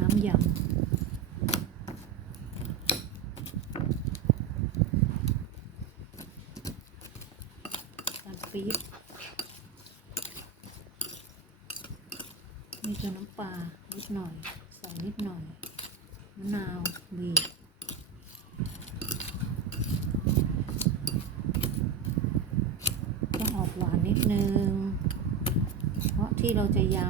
น้ำยำตาลปี๊บมีตัวน้ำปลานิดหน่อย ใส่นิดหน่อย มะนาวบีบต้องออกหวานนิดนึง เพราะที่เราจะยำ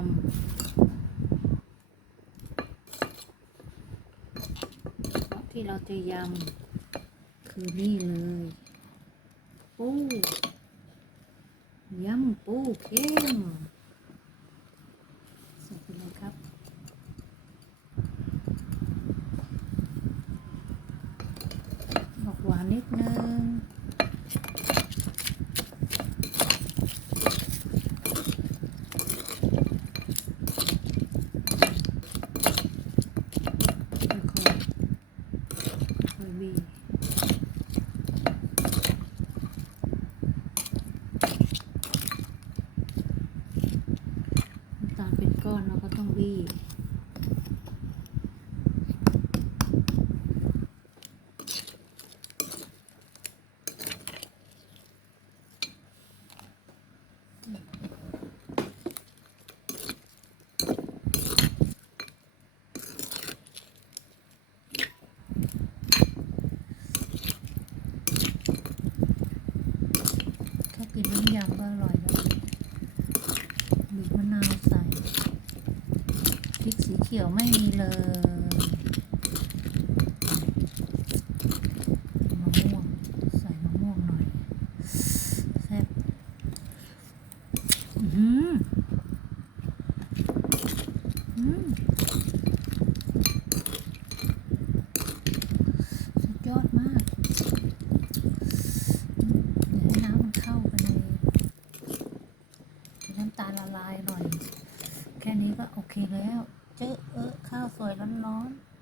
เพราะ ที่เราจะยำคือนี่เลยปูยำปูเค็มส่ไปเลยครับออกหวานนิดนึง ค่อยๆค่อยบีบน้ำตาลเป็น ก้อนเราก็ต้องบีบกินน้ำยำก็อร่อยแล้วบีบมะนาวใส่ พริกสีเขียวไม่มีเลยมะม่วงใส่มะม่วงหน่อยแซ่บอือหืออืมสุดยอดมากเดี๋ยวให้น้ำมันเข้ากันเลยน้ำตาลละลายหน่อย แค่นี้ก็โอเคแล้ว เจอเออข้าวสวยร้อนๆ